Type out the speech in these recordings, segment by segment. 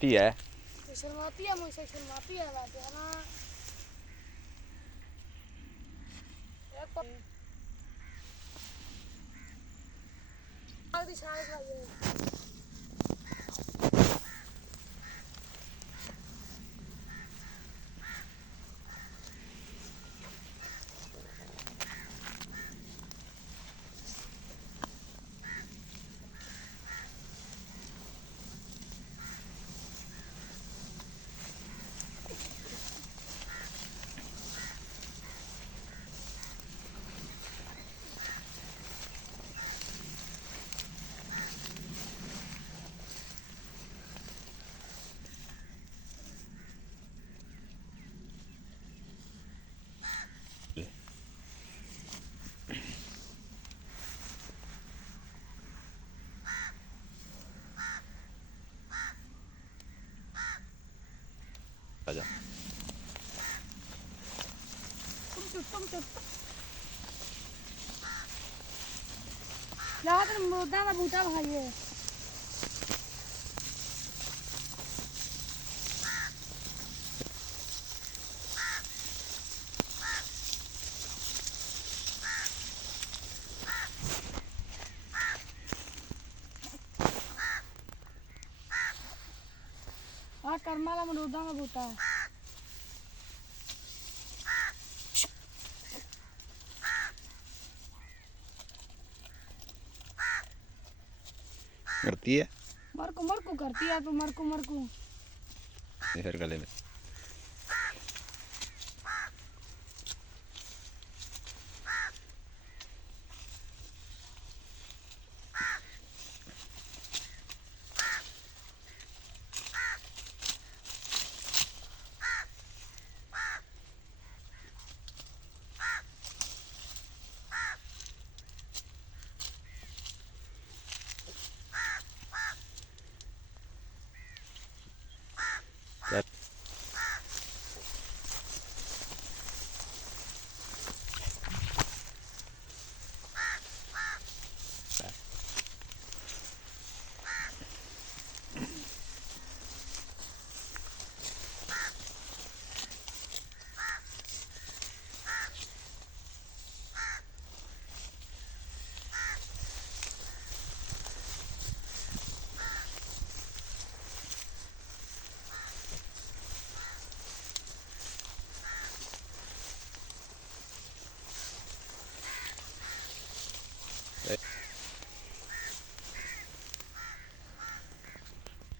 शर्माती है। शर्माती है, मुझसे शर्माती है वैसे, है ना। आजा। तुम ला कर मोदा का बूटा भाई है। हाँ कर्मा का मरूदा का बूटा है। करती है मरकू करती है तो मरकू फिर गले में।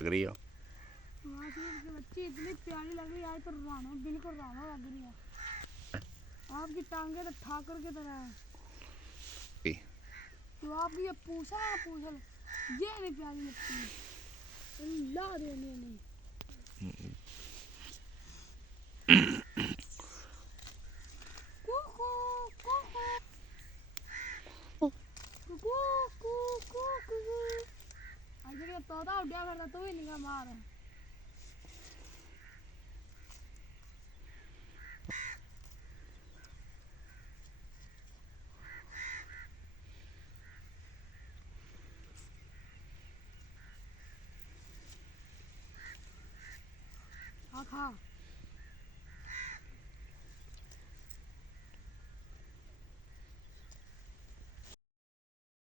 लग रही हो। बच्ची इतनी प्यारी लग रही है, तो रानो बिल्कुल रानो लग रही है। आपकी टांगे तो ठाकुर की तरह है। तो आपकी ये पूछल ये नहीं प्यारी लगती ला देने नहीं। तोता उड्या करता तू ही निगाह मार।